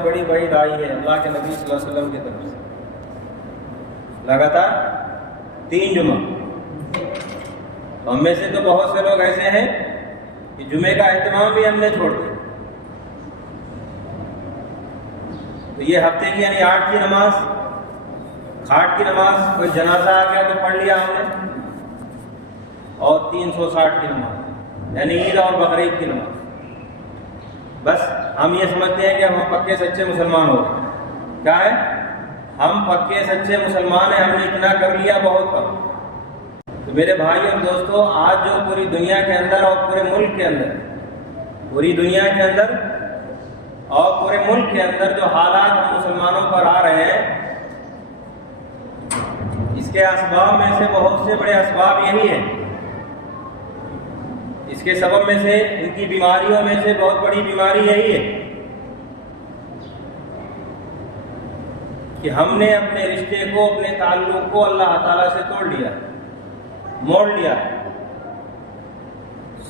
بہت بڑی وعید آئی ہے اللہ کے نبی صلی اللہ علیہ وسلم کی طرف سے، لگاتار 3 جمعہ۔ ہم میں سے تو بہت سے لوگ ایسے ہیں کہ جمعے کا اہتمام بھی ہم نے چھوڑ دیا۔ تو یہ ہفتے کی یعنی 8 کی نماز، کھاٹ کی نماز، کوئی جنازہ آ گیا تو پڑھ لیا ہم نے، اور 360 کی نماز یعنی عید اور بقرعید کی نماز۔ بس ہم یہ سمجھتے ہیں کہ ہم پکے سچے مسلمان ہو گئے۔ کیا ہے؟ ہم پکے سچے مسلمان ہیں، ہم نے اتنا کر لیا، بہت کم۔ تو میرے بھائی اور دوستو، آج جو پوری دنیا کے اندر اور پورے ملک کے اندر، پوری دنیا کے اندر اور پورے ملک کے اندر جو حالات ہم مسلمانوں پر آ رہے ہیں، اس کے اسباب میں سے بہت سے بڑے اسباب یہی ہیں۔ اس کے سبب میں سے، ان کی بیماریوں میں سے بہت بڑی بیماری یہی ہے کہ ہم نے اپنے رشتے کو، اپنے تعلق کو اللہ تعالیٰ سے توڑ لیا، موڑ لیا۔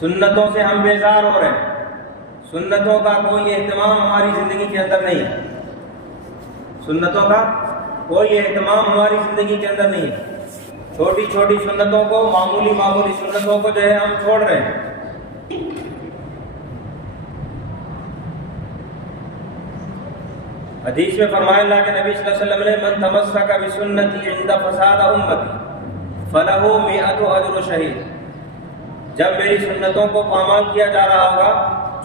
سنتوں سے ہم بیزار ہو رہے ہیں، سنتوں کا کوئی اہتمام ہماری زندگی کے اندر نہیں ہے، سنتوں کا کوئی اہتمام ہماری زندگی کے اندر نہیں ہے۔ چھوٹی چھوٹی سنتوں کو، معمولی معمولی سنتوں کو جو ہے ہم چھوڑ رہے ہیں۔ حدیث میں فرمایا اللہ کے نبی صلی اللہ علیہ وسلم نے، من تمسک بسنتی عند فساد امتی فلہ 100 اجر شہید۔ جب میری سنتوں کو پامال کیا جا رہا ہوگا،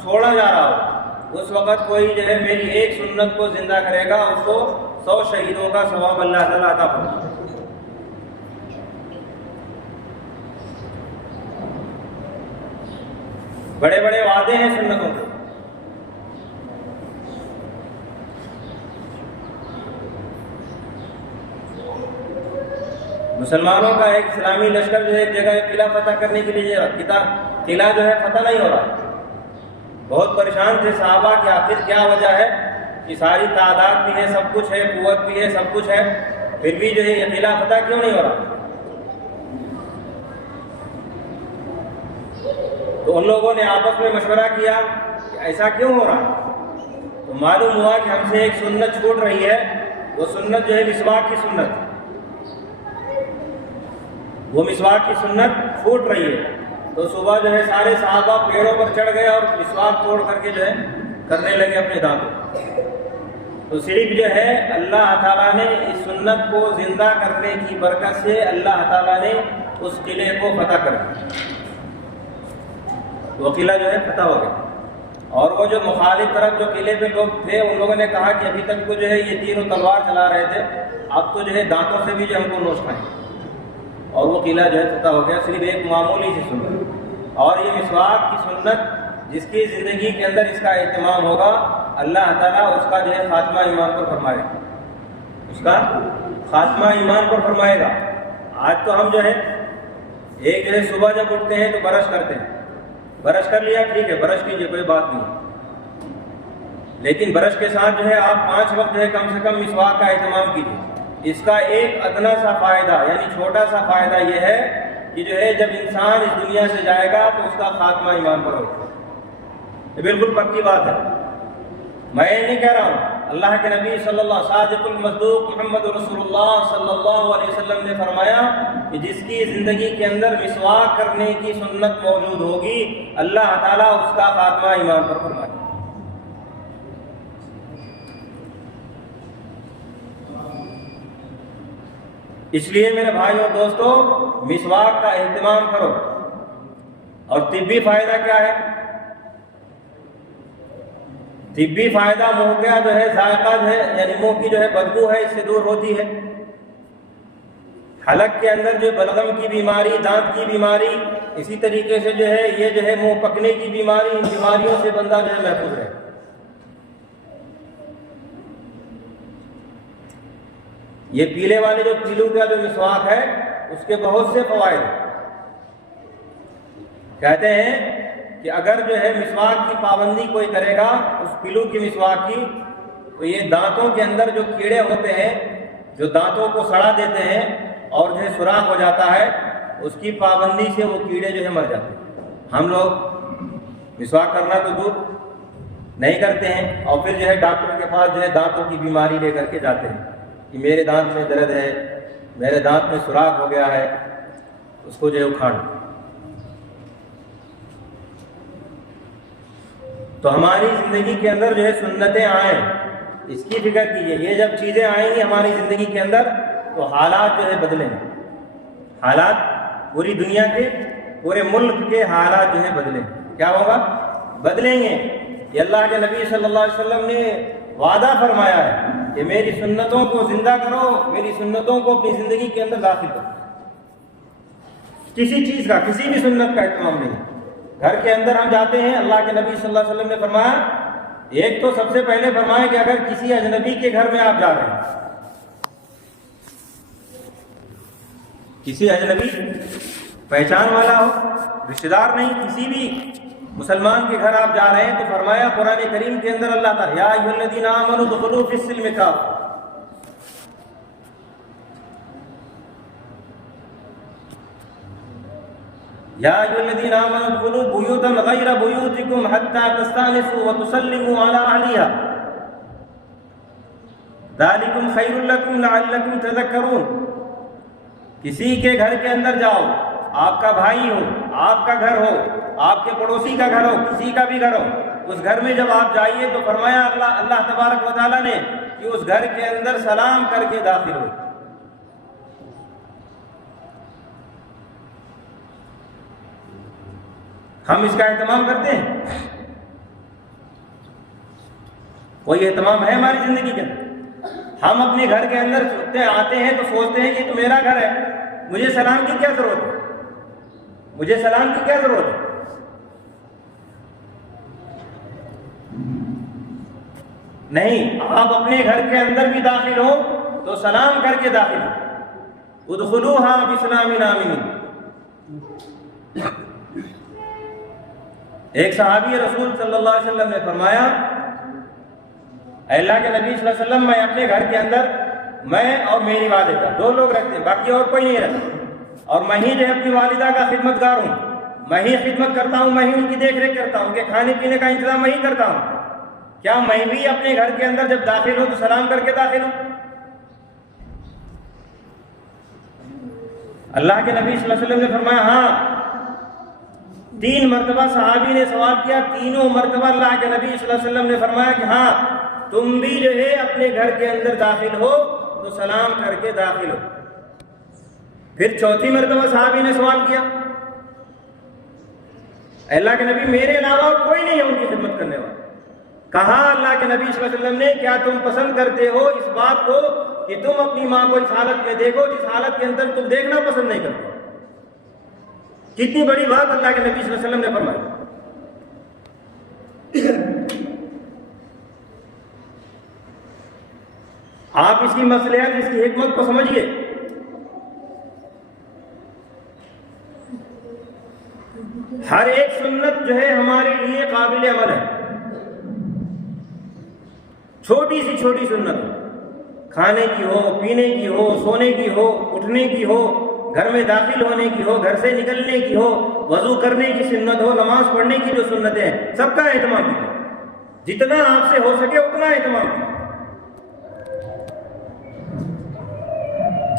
چھوڑا جا رہا ہوگا، اس وقت کوئی جو ہے میری ایک سنت کو زندہ کرے گا، اس کو 100 شہیدوں کا ثواب اللہ تعالیٰ عطا فرمائے گا۔ بڑے بڑے وعدے ہیں سنتوں کے۔ مسلمانوں کا ایک اسلامی لشکر جو ہے ایک جگہ قلعہ فتح کرنے کے لیے قلعہ جو ہے فتح نہیں ہو رہا۔ بہت پریشان تھے صحابہ کہ آخر کیا وجہ ہے کہ ساری تعداد بھی ہے، سب کچھ ہے، قوت بھی ہے، سب کچھ ہے، پھر بھی جو ہے یہ قلعہ فتح کیوں نہیں ہو رہا؟ تو ان لوگوں نے آپس میں مشورہ کیا کہ ایسا کیوں ہو رہا؟ تو معلوم ہوا کہ ہم سے ایک سنت چھوٹ رہی ہے، وہ سنت جو ہے مسواک کی سنت، وہ مسواک کی سنت چھوٹ رہی ہے۔ تو صبح جو ہے سارے صحابہ پیڑوں پر چڑھ گئے اور مسواک توڑ کر کے جو ہے کرنے لگے اپنے دانتوں۔ تو صرف جو ہے اللہ تعالیٰ نے اس سنت کو زندہ کرنے کی برکت سے اللہ تعالیٰ نے اس قلعے کو فتح کر دیا، وہ قلعہ جو ہے فتح ہو گیا۔ اور وہ جو مخالف طرف جو قلعے پہ لوگ تھے، ان لوگوں نے کہا کہ ابھی تک کو جو ہے یہ تیر و تلوار چلا رہے تھے، اب تو جو ہے دانتوں سے بھی جو ہم کو نوچ کھائیں، اور وہ قلعہ جو ہے فتح ہو گیا، صرف ایک معمولی سی سنت۔ اور یہ مسواک کی سنت جس کی زندگی کے اندر اس کا اہتمام ہوگا، اللہ تعالیٰ اس کا جو ہے خاتمہ ایمان پر فرمائے گا، اس کا خاتمہ ایمان پر فرمائے گا۔ آج تو ہم جو ہے ایک جو ہے صبح جب اٹھتے ہیں تو برش کرتے ہیں، برش کر لیا ٹھیک ہے، برش کیجئے، کوئی بات نہیں، لیکن برش کے ساتھ جو ہے آپ 5 وقت جو ہے کم سے کم مسواک کا اہتمام کیجیے۔ اس کا ایک ادنا سا فائدہ یعنی چھوٹا سا فائدہ یہ ہے کہ جو ہے جب انسان اس دنیا سے جائے گا تو اس کا خاتمہ ایمان پر ہوگا۔ یہ بالکل پکی بات ہے، میں یہ نہیں کہہ رہا ہوں، اللہ کے نبی صلی اللہ صادق المصدوق محمد رسول اللہ صلی اللہ علیہ وسلم نے فرمایا کہ جس کی زندگی کے اندر مسواک کرنے کی سنت موجود ہوگی، اللہ تعالیٰ اس کا خاتمہ ایمان پر فرمائے گا۔ اس لیے میرے بھائی اور دوستو، مسواک کا اہتمام کرو۔ اور طبی فائدہ کیا ہے؟ طبی فائدہ منہ کا جو ہے ذائقہ جو ہے یعنی منہ کی جو ہے بدبو ہے، اس سے دور ہوتی ہے۔ حلق کے اندر جو بلغم کی بیماری، دانت کی بیماری، اسی طریقے سے جو ہے یہ جو ہے منہ پکنے کی بیماری، ان بیماریوں سے بندہ جو ہے محفوظ رہے۔ یہ پیلے والے جو پیلو کا جو مسواک ہے اس کے بہت سے فوائد ہیں۔ کہتے ہیں کہ اگر جو ہے مسواک کی پابندی کوئی کرے گا اس پیلو کی مسواک کی، تو یہ دانتوں کے اندر جو کیڑے ہوتے ہیں جو دانتوں کو سڑا دیتے ہیں اور جو ہے سوراخ ہو جاتا ہے، اس کی پابندی سے وہ کیڑے جو ہے مر جاتے ہیں۔ ہم لوگ مسواک کرنا تو دور، نہیں کرتے ہیں، اور پھر جو ہے ڈاکٹر کے پاس جو ہے دانتوں کی بیماری لے کر کے جاتے ہیں کہ میرے دانت میں درد ہے، میرے دانت میں سوراخ ہو گیا ہے، اس کو جو ہے اکھاڑ۔ تو ہماری زندگی کے اندر جو ہے سنتیں آئیں، اس کی فکر کیجیے۔ یہ جب چیزیں آئیں گی ہماری زندگی کے اندر تو حالات جو ہے بدلیں گے، حالات پوری دنیا کے، پورے ملک کے حالات جو ہے بدلیں گے۔ کیا ہوگا؟ بدلیں گے۔ یہ اللہ کے نبی صلی اللہ علیہ وسلم نے وعدہ فرمایا ہے کہ میری سنتوں کو زندہ کرو، میری سنتوں کو اپنی زندگی کے اندر داخل کرو۔ کسی چیز کا، کسی بھی سنت کا اہتمام نہیں۔ گھر کے اندر ہم جاتے ہیں، اللہ کے نبی صلی اللہ علیہ وسلم نے فرمایا، ایک تو سب سے پہلے فرمایا کہ اگر کسی اجنبی کے گھر میں آپ جا رہے ہیں، کسی اجنبی پہچان والا ہو، رشتہ دار نہیں، کسی بھی مسلمان کے گھر آپ جا رہے ہیں، تو فرمایا قرآن کریم کے اندر اللہ تعالیٰ یا ایھا الذین آمنوا ادخلوا فی السلم کافۃ، یا ایھا الذین آمنوا ادخلوا بیوتا غیر بیوتکم حتی تستأنسوا وتسلموا علی اہلہا ذالکم خیر لکم لعلکم تذکرون۔ کسی کے گھر کے اندر جاؤ، آپ کا بھائی ہو، آپ کا گھر ہو، آپ کے پڑوسی کا گھر ہو، کسی کا بھی گھر ہو، اس گھر میں جب آپ جائیے تو فرمایا اللہ تبارک و تعالیٰ نے کہ اس گھر کے اندر سلام کر کے داخل ہو۔ ہم اس کا اہتمام کرتے ہیں؟ کوئی اہتمام ہے ہماری زندگی کے اندر؟ ہم اپنے گھر کے اندر آتے ہیں تو سوچتے ہیں کہ تو میرا گھر ہے، مجھے سلام کی کیا ضرورت ہے، مجھے سلام کی کیا ضرورت ہے؟ نہیں، آپ اپنے گھر کے اندر بھی داخل ہو تو سلام کر کے داخل ہو۔ ادخلوها بسلام آمنین۔ ایک صحابی رسول صلی اللہ علیہ وسلم نے فرمایا، اے اللہ کے نبی صلی اللہ علیہ وسلم، میں اپنے گھر کے اندر میں اور میری والدہ دو لوگ رہتے ہیں، باقی اور کوئی نہیں رہتا، اور میں ہی جو ہے اپنی والدہ کا خدمت گار ہوں، میں ہی خدمت کرتا ہوں، میں ہی ان کی دیکھ ریکھ کرتا ہوں، ان کے کھانے پینے کا انتظام میں ہی کرتا ہوں۔ کیا میں بھی اپنے گھر کے اندر جب داخل ہوں تو سلام کر کے داخل ہوں؟ اللہ کے نبی صلی اللہ علیہ وسلم نے فرمایا ہاں۔ 3 مرتبہ صحابی نے سوال کیا، تینوں مرتبہ اللہ کے نبی صلی اللہ علیہ وسلم نے فرمایا کہ ہاں تم بھی جو ہے اپنے گھر کے اندر داخل ہو تو سلام کر کے داخل ہو۔ پھر 4تھی مرتبہ صحابی نے سوال کیا، اللہ کے نبی میرے علاوہ کوئی نہیں ہے ان کی خدمت کرنے والا۔ کہا اللہ کے نبی صلی اللہ علیہ وسلم نے، کیا تم پسند کرتے ہو اس بات کو کہ تم اپنی ماں کو اس حالت میں دیکھو جس حالت کے اندر تم دیکھنا پسند نہیں کرتے؟ کتنی بڑی بات اللہ کے نبی صلی اللہ علیہ وسلم نے فرمائی۔ آپ اس کی مصلحت، اس کی حکمت کو سمجھیے۔ ہر ایک سنت جو ہے ہمارے لیے قابل عمل ہے، چھوٹی سی چھوٹی سنت ہو، کھانے کی ہو، پینے کی ہو، سونے کی ہو، اٹھنے کی ہو، گھر میں داخل ہونے کی ہو، گھر سے نکلنے کی ہو، وضو کرنے کی سنت ہو، نماز پڑھنے کی جو سنتیں ہیں، سب کا اہتمام کیجیے، جتنا آپ سے ہو سکے اتنا اہتمام کیجیے،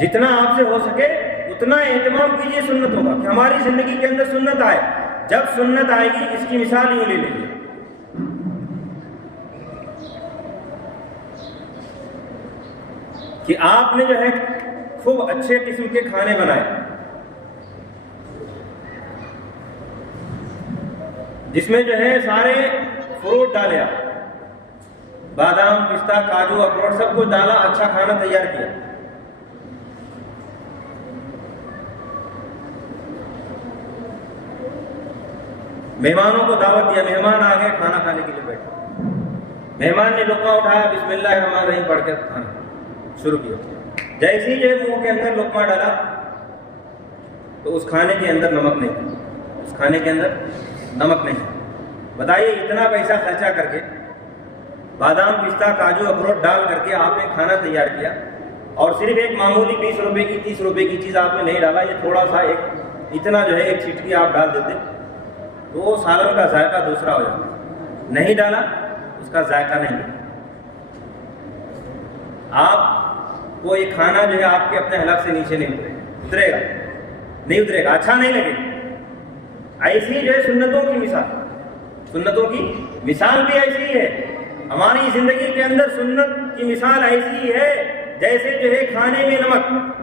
جتنا آپ سے ہو سکے اتنا اہتمام کیجیے سنتوں کا، کہ ہماری زندگی کے اندر سنت آئے۔ جب سنت آئے گی، اس کی مثال یوں لے لیجیے، کہ آپ نے جو ہے خوب اچھے قسم کے کھانے بنائے، جس میں جو ہے سارے فروٹ ڈالے، بادام، پستہ، کاجو، اخروٹ سب کچھ ڈالا، اچھا کھانا تیار کیا۔ مہمانوں کو دعوت دیا، مہمان آ گئے، کھانا کھانے کے لیے بیٹھے، مہمان نے لقمہ اٹھایا، بسم اللہ الرحمن الرحیم پڑھ کر کھانا شروع کیا۔ جیسے ہی جو ہے منہ کے اندر لقمہ ڈالا تو اس کھانے کے اندر نمک نہیں تھا، اس کھانے کے اندر نمک نہیں تھا۔ بتائیے اتنا پیسہ خرچہ کر کے، بادام، پستہ، کاجو، اخروٹ ڈال کر کے آپ نے کھانا تیار کیا، اور صرف ایک معمولی 20 روپے کی 30 روپے کی چیز آپ نے نہیں ڈالا، یہ تھوڑا سا اتنا جو ہے ایک چٹکی آپ ڈال دیتے تو وہ سالن کا ذائقہ دوسرا ہو جاتا۔ نہیں ڈالا اس کا ذائقہ نہیں ہے. آپ کو یہ کھانا جو ہے آپ کے اپنے حلق سے نیچے نہیں اترے گا، نہیں اترے گا، اچھا نہیں لگے گا. ایسی جو ہے سنتوں کی مثال، سنتوں کی مثال بھی ایسی ہی ہے. ہماری زندگی کے اندر سنت کی مثال ایسی ہی ہے جیسے جو ہے کھانے میں نمک.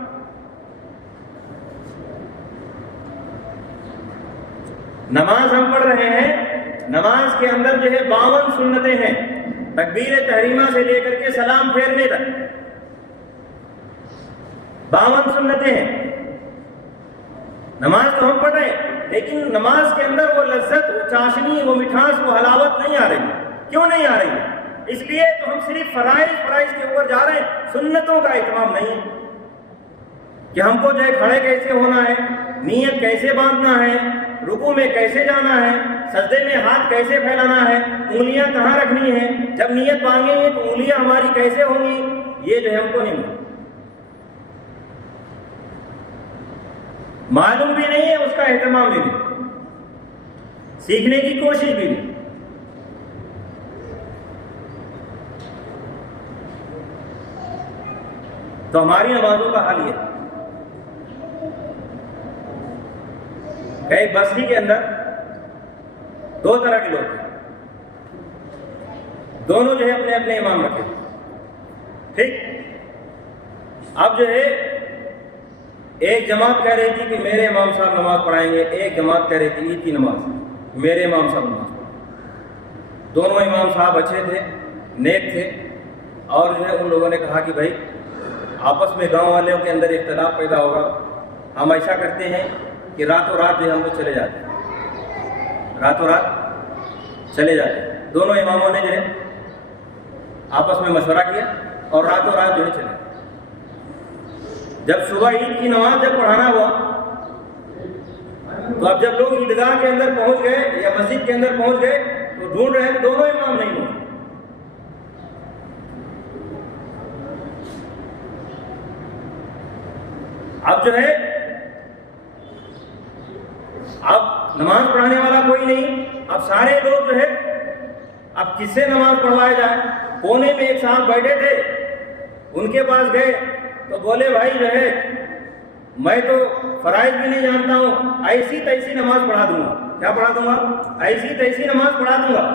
نماز ہم پڑھ رہے ہیں، نماز کے اندر جو ہے 52 سنتیں ہیں، تکبیر تحریمہ سے لے کر کے سلام پھیرنے تک 52 سنتیں ہیں. نماز تو ہم پڑھ رہے ہیں، لیکن نماز کے اندر وہ لذت، وہ چاشنی، وہ مٹھاس، وہ حلاوت نہیں آ رہی. کیوں نہیں آ رہی ہے؟ اس لیے تو ہم صرف فرائض کے اوپر جا رہے ہیں، سنتوں کا اہتمام نہیں ہے کہ ہم کو جو ہے کھڑے کیسے ہونا ہے، نیت کیسے باندھنا ہے، رکوع میں کیسے جانا ہے، سجدے میں ہاتھ کیسے پھیلانا ہے، انگلیاں کہاں رکھنی ہیں، جب نیت باندھیں گے تو انگلیاں ہماری کیسے ہوں گی، یہ جو ہے ہم کو نہیں معلوم بھی نہیں ہے، اس کا اہتمام بھی نہیں، سیکھنے کی کوشش بھی نہیں. تو ہماری نمازوں کا حال یہ ہے کہ ایک بستی کے اندر 2 طرح کے لوگ ہیں، دونوں جو ہے اپنے اپنے امام رکھے. ٹھیک، اب جو ہے ایک جماعت کہہ رہی تھی کہ میرے امام صاحب نماز پڑھائیں گے، ایک جماعت کہہ رہی تھی عید کی نماز میرے امام صاحب نماز پڑھائیں. دونوں امام صاحب اچھے تھے، نیک تھے، اور جو ہے ان لوگوں نے کہا کہ بھائی آپس میں گاؤں والوں کے اندر اختلاف پیدا ہوگا، ہم ایسا کرتے ہیں کہ راتوں رات جو ہے ہم لوگ چلے جاتے ہیں، راتوں رات چلے جاتے ہیں. دونوں اماموں نے جو ہے آپس میں مشورہ کیا اور راتوں رات جو ہے چلے. جب صبح عید کی نماز جب پڑھانا ہوا تو اب جب لوگ عیدگاہ کے اندر پہنچ گئے یا مسجد کے اندر پہنچ گئے تو ڈھونڈ رہے ہیں، دونوں امام نہیں ہوئے. اب جو ہے اب نماز پڑھانے والا کوئی نہیں، اب سارے لوگ جو ہے اب کس سے نماز پڑھوایا جائے. کونے میں ایک صاحب بیٹھے تھے، ان کے پاس گئے تو بولے بھائی جو ہے میں تو فرائض بھی نہیں جانتا ہوں، ایسی تیسی نماز پڑھا دوں گا. کیا پڑھا دوں گا؟ ایسی تیسی نماز پڑھا دوں گا.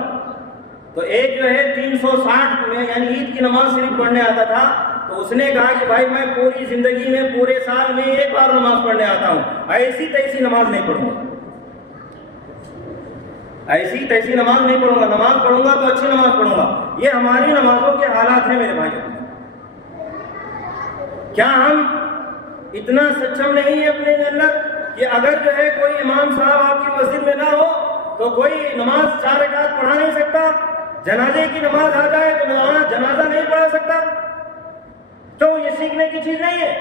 تو ایک جو ہے 360 میں یعنی عید کی نماز صرف پڑھنے آتا تھا، تو اس نے کہا کہ بھائی میں پوری زندگی میں پورے سال میں ایک بار نماز پڑھنے آتا ہوں، ایسی تیسی نماز نہیں پڑھوں گا، ایسی تیسی نماز نہیں پڑھوں گا. نماز پڑھوں گا تو اچھی نماز پڑھوں گا. یہ ہماری نمازوں کے حالات ہیں میرے بھائی. کیا ہم اتنا سچم نہیں ہیں اپنے اندر کہ اگر جو ہے کوئی امام صاحب آپ کی مسجد میں نہ ہو تو کوئی نماز 4 رکعت پڑھا نہیں سکتا؟ جنازے کی نماز آ جائے تو جنازہ نہیں پڑھا سکتا؟ کیوں؟ یہ سیکھنے کی چیز نہیں ہے.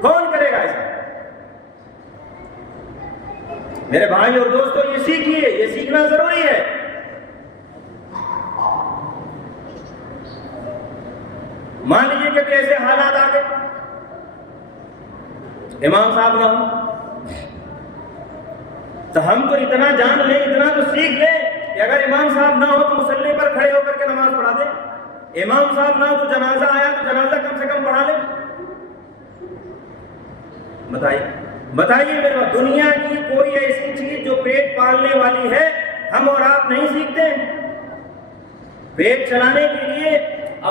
کون کرے گا ایسا؟ میرے بھائی اور دوستو، یہ سیکھیے، یہ سیکھنا ضروری ہے. مان لیجیے کہ ایسے حالات آ گئے، امام صاحب نہ ہو تو ہم تو اتنا جان لیں، اتنا تو سیکھ لیں کہ اگر امام صاحب نہ ہو تو مصلی پر کھڑے ہو کر کے نماز پڑھا دیں. امام صاحب نہ ہو تو جنازہ آیا تو جنازہ کم سے کم پڑھا لیں. بتائیے میرے بات، دنیا کی کوئی ایسی چیز جو پیٹ پالنے والی ہے ہم اور آپ نہیں سیکھتے ہیں؟ پیٹ چلانے کے لیے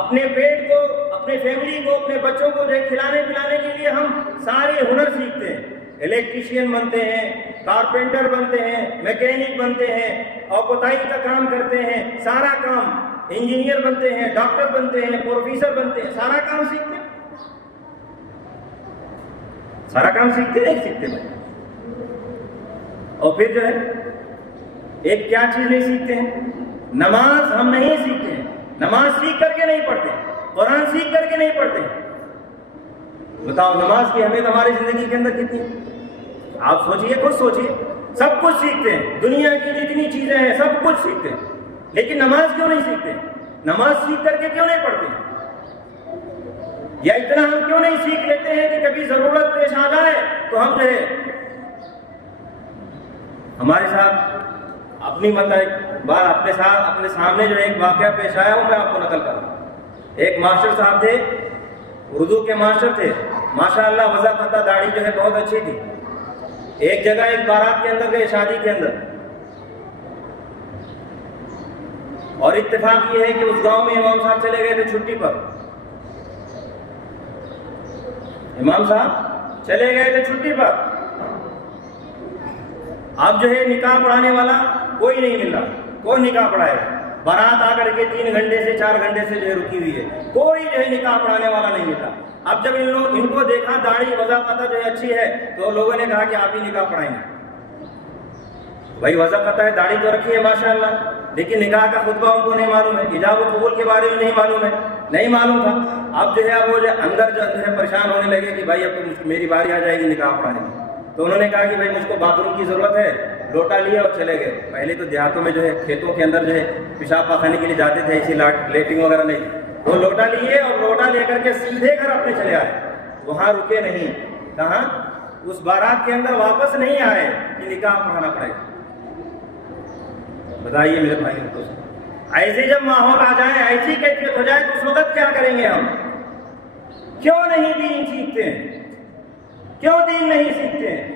اپنے پیٹ کو، اپنے فیملی کو، اپنے بچوں کو جو کھلانے پلانے کے لیے ہم سارے ہنر سیکھتے ہیں. الیکٹریشین بنتے ہیں، کارپینٹر بنتے ہیں، میکینک بنتے ہیں، اور پتائی کا کام کرتے ہیں، سارا کام، انجینئر بنتے ہیں، ڈاکٹر بنتے ہیں، پروفیسر بنتے ہیں، سارا کام سیکھتے ہیں. سارا کام سیکھتے نہیں سیکھتے بھائی. اور پھر جو ہے ایک کیا چیز نہیں سیکھتے ہیں؟ نماز ہم نہیں سیکھتے ہیں. نماز سیکھ کر کے نہیں پڑھتے، قرآن سیکھ کر کے نہیں پڑھتے. بتاؤ نماز کی اہمیت ہماری زندگی کے اندر کتنی ہے؟ آپ سوچئے، خود سوچئے. سب کچھ سیکھتے ہیں، دنیا کی جتنی چیزیں ہیں سب کچھ سیکھتے ہیں، لیکن نماز کیوں نہیں سیکھتے؟ نماز سیکھ کر کے کیوں نہیں پڑھتے؟ یا اتنا ہم کیوں نہیں سیکھ لیتے ہیں کہ کبھی ضرورت پیش آ جائے تو ہم جو ہے ہمارے ساتھ، اب اپنی مطلب بات اپنے ساتھ اپنے سامنے جو ایک واقعہ پیش آیا وہ میں آپ کو نقل کر رہا ہوں۔ ایک ماسٹر صاحب تھے، اردو کے ماسٹر تھے، ماشاءاللہ وضع فتح داڑھی جو ہے بہت اچھی تھی۔ ایک جگہ ایک بارات کے اندر گئے، شادی کے اندر، اور اتفاق یہ ہے کہ اس گاؤں میں امام صاحب چلے گئے تھے چھٹی پر۔ امام صاحب چلے گئے تھے چھٹی پر، اب جو ہے نکاح پڑھانے والا کوئی نہیں مل رہا، کوئی نکاح پڑھائے۔ بارات آ کر کے 3 گھنٹے سے 4 گھنٹے سے جو ہے رکی ہوئی ہے، کوئی جو ہے نکاح پڑھانے والا نہیں ملا۔ اب جب ان کو دیکھا داڑھی وضع فتح جو ہے اچھی ہے، تو لوگوں نے کہا کہ آپ ہی نکاح پڑھائیں گے۔ بھائی وضع فتح ہے، داڑھی تو رکھی ہے ماشاءاللہ، لیکن نکاح کا خطبہ ان کو نہیں معلوم ہے، ایجاب و قبول کے بارے میں نہیں معلوم ہے، نہیں معلوم تھا۔ اب جو ہے وہ اندر جو ہے پریشان ہونے لگے کہ بھائی اب تو میری باری آ جائے گی نکاح پڑھانے کی۔ تو انہوں نے کہا کہ بھائی مجھ کو باتھ روم کی ضرورت ہے، لوٹا لیا اور چلے گئے۔ پہلے تو دیہاتوں میں جو ہے کھیتوں کے اندر جو ہے پیشاب پاخانے کے لیے جاتے تھے، ایسی لیٹنگ وغیرہ نہیں، وہ لوٹا لیے اور لوٹا لے کر کے سیدھے گھر اپنے چلے آئے، وہاں رکے نہیں۔ کہاں؟ اس بارات کے اندر واپس نہیں آئے کہ نکاح پڑھانا پڑے گا۔ بتائیے میرے بھائی دوست، ایسے جب ماحول آ جائے، ایسی کیفیت ہو جائے تو اس وقت کیا کریں گے ہم؟ کیوں نہیں دین سیکھتے ہیں؟ کیوں دین نہیں سیکھتے ہیں؟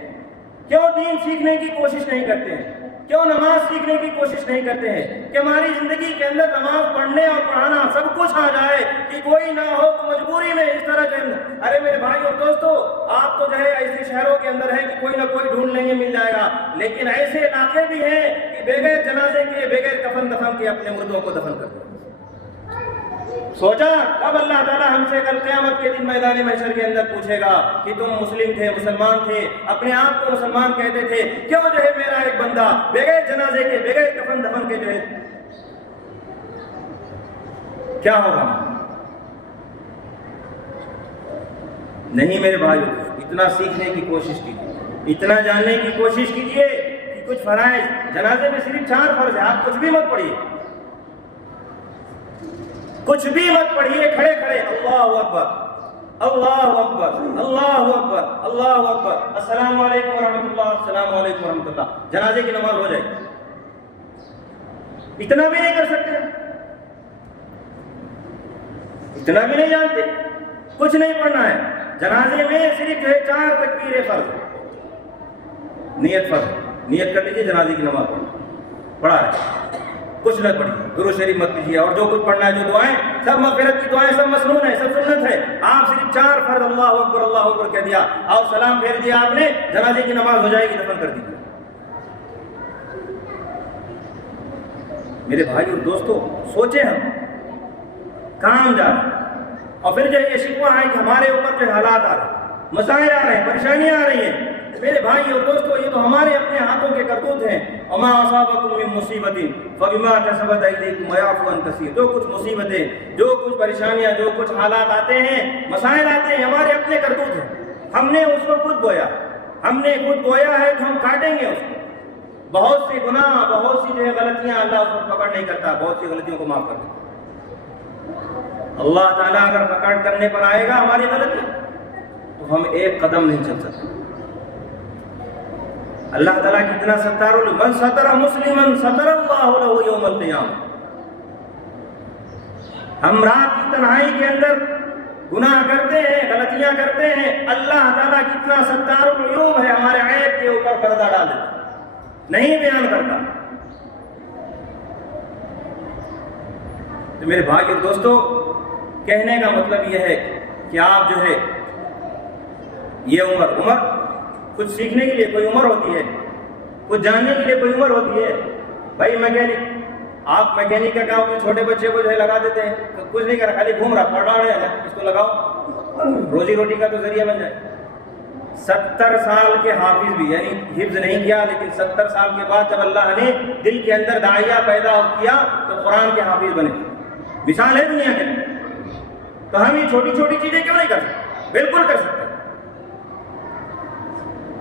کیوں دین سیکھنے کی کوشش نہیں کرتے ہیں؟ کیوں نماز سیکھنے کی کوشش نہیں کرتے ہیں کہ ہماری زندگی کے اندر نماز پڑھنے اور پڑھانا سب کچھ آ جائے کہ کوئی نہ ہو تو مجبوری میں اس طرح کے اندر؟ ارے میرے بھائی اور دوستو، آپ تو جو ہے ایسے شہروں کے اندر ہے کہ کوئی نہ کوئی ڈھونڈ لیں گے، مل جائے گا، لیکن ایسے علاقے بھی ہیں کہ بغیر جنازے کے، بغیر کفن دفن کے اپنے مردوں کو دفن کرتے ہیں۔ سوچا کب اللہ تعالیٰ ہم سے کل قیامت کے دن میدان محشر کے اندر پوچھے گا کہ تم مسلم تھے، مسلمان تھے، اپنے آپ کو مسلمان کہتے تھے، کیوں جو ہے میرا ایک بندہ بغیر جنازے کے، بغیر کفن دفن کے جو ہے کیا ہوگا؟ نہیں میرے بھائی، اتنا سیکھنے کی کوشش کیجیے، اتنا جاننے کی کوشش کیجیے کہ کچھ فرائض، جنازے میں صرف 4 فرض ہے، آپ کچھ بھی مت پڑھیے، کچھ بھی مت پڑھیے، کھڑے کھڑے اللہ اکبر، اللہ اکبر، اللہ اکبر، اللہ اکبر، السلام علیکم ورحمۃ اللہ، السلام علیکم ورحمۃ اللہ، جنازے کی نماز ہو جائے۔ اتنا بھی نہیں کر سکتے، اتنا بھی نہیں جانتے، کچھ نہیں پڑھنا ہے جنازے میں، صرف جو ہے 4 تکبیریں فرض، نیت فرض، نیت کر لیجیے جنازے کی نماز پڑھا ہے، کچھ نہ پڑھیے، درود شریف مت کیجیے، اور جو کچھ پڑھنا ہے، جو دعائیں سب مغفرت کی دعائیں، سب مسنون ہے، سب سنت ہے، آپ صرف 4 فرض اللہ اکبر، اللہ اکبر کہہ دیا اور سلام پھیر دیا آپ نے، جنازے کی نماز ہو جائے گی، دفن کر دیجیے۔ میرے بھائی اور دوستو، سوچیں ہم کام جا رہے ہیں، اور پھر جو یہ شکوہ ہے کہ ہمارے اوپر جو حالات آ رہے ہیں، مسائل آ رہے ہیں، پریشانیاں آ رہی ہیں۔ میرے بھائی اور دوستو، یہ تو ہمارے اپنے ہاتھوں کے کرتوت ہیں۔ وما اصابکم من مصیبت فبما کسبت ایدیکم ویعفو عن کثیر، جو کچھ مصیبتیں، جو کچھ پریشانیاں، جو کچھ حالات آتے ہیں، مسائل آتے ہیں، ہمارے اپنے کرتوت ہیں، ہم نے اس کو خود بویا، ہم نے خود بویا ہے تو ہم کاٹیں گے اس کو۔ بہت سے گناہ، بہت سی جو ہے غلطیاں اللہ اس کو پکڑ نہیں کرتا، بہت سی غلطیوں کو معاف کر دیتا۔ اللہ تعالیٰ اگر پکڑ کرنے پر آئے گا ہماری غلطی تو ہم ایک قدم نہیں چل سکتے۔ اللہ تعالیٰ کتنا ستار، من ستر مسلمن ستر اللہ له یوم القیامہ۔ ہم رات کی تنہائی کے اندر گناہ کرتے ہیں، غلطیاں کرتے ہیں، اللہ تعالیٰ کتنا ستار العیوب ہے، ہمارے عیب کے اوپر پردہ ڈال دیتا، نہیں بیان کرتا۔ تو میرے بھائی اور دوستو، کہنے کا مطلب یہ ہے کہ آپ جو ہے یہ عمر کچھ سیکھنے کے لیے کوئی عمر ہوتی ہے، کچھ جاننے کے لیے کوئی عمر ہوتی ہے۔ بھائی میکینک، آپ میکینک کا کام چھوٹے بچے کو جو ہے لگا دیتے ہیں، تو کچھ نہیں کرا، خالی گھوم رہا، پڑھ رہا ہے، اس کو لگاؤ، روزی روٹی کا تو ذریعہ بن جائے۔ 70 سال کے حافظ بھی، یعنی حفظ نہیں کیا، لیکن 70 سال کے بعد جب اللہ نے دل کے اندر داعیہ پیدا کیا تو قرآن کے حافظ بنے۔ مثال ہے دنیا کے اندر۔ تو ہم یہ چھوٹی چھوٹی چیزیں کیوں نہیں کر سکتے؟ بالکل کر سکتے۔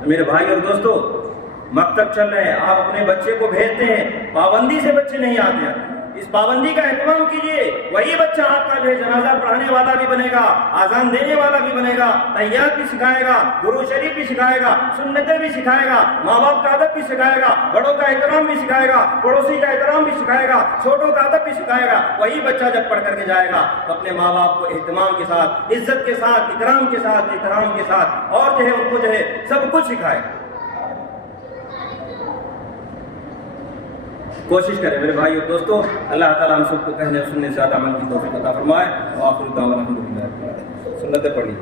میرے بھائی اور دوستو، مکتب چل رہے ہیں، آپ اپنے بچے کو بھیجتے ہیں، پابندی سے بچے نہیں آتے ہیں، اس پابندی کا اہتمام کیجیے. وہی بچہ آپ کا جو ہے جنازہ پڑھانے والا بھی بنے گا, آذان دینے والا بھی بنے گا, تحیات بھی سکھائے گا, درود شریف بھی سکھائے گا, سنتیں بھی سکھائے گا, ماں باپ کا ادب بھی سکھائے گا, بڑوں کا احترام بھی سکھائے گا, پڑوسی کا احترام بھی سکھائے گا, چھوٹوں کا ادب بھی سکھائے گا. وہی بچہ جب پڑھ کر کے جائے گا تو اپنے ماں باپ کو اہتمام کے ساتھ, عزت کے ساتھ, اکرام کے ساتھ, احترام کے ساتھ اور جو ہے ان کو جو ہے سب کچھ سکھائے. کوشش کریں میرے بھائی اور دوستو, اللہ تعالیٰ ہم سب کو کہنے اور سننے سے زیادہ عمل کی توفیق عطا فرمائے. وآخر دعوانا الحمدللہ. سنتیں پڑھی.